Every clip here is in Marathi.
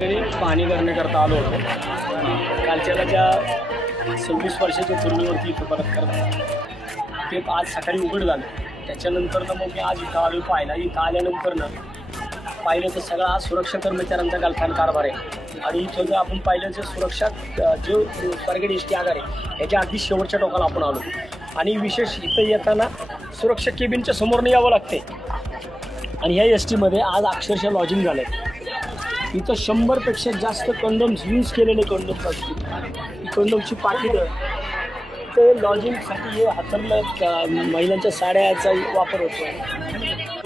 पाहणी करण्याकरता आलो होतो। कालच्याला ज्या 26 वर्षाच्या तरुणीवरती इथं परत करतात ते आज सकाळी उघड झालं। त्याच्यानंतर मग मी आज इथं आलो पाहिला। इथं आल्यानंतर पाहिलं तर सगळा सुरक्षा कर्मचाऱ्यांचा गलथान कारभार आहे। आणि इथं जर आपण पाहिलं तर सुरक्षा जो स्वारगेट एस टी आगार आहे ह्याच्या अगदी शेवटच्या टोकाला आपण आलो। आणि विशेष इथं येताना सुरक्षा केबिनच्या समोर यावं लागते। आणि ह्या एस टीमध्ये आज अक्षरशः लॉजिंग झालं आहे। इथं 100पेक्षा जास्त कंडोम्स यूज केलेले कंडोम्स असतील। कंडोमची पाकिटं ते लॉजिंगसाठी हे हाताळलं महिलांच्या साड्याचा वापर होतो।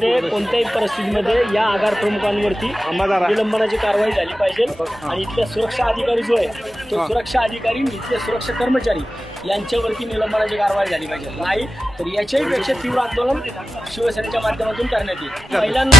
ते कोणत्याही परिस्थितीमध्ये या आगार प्रमुखांवरती निलंबनाची कारवाई झाली पाहिजे। आणि इथल्या सुरक्षा अधिकारी जो आहे तो सुरक्षा अधिकारी इथले सुरक्षा कर्मचारी यांच्यावरती निलंबनाची कारवाई झाली पाहिजे। नाही तर याच्याही पेक्षा तीव्र आंदोलन शिवसेनेच्या माध्यमातून करण्यात येईल। महिलांना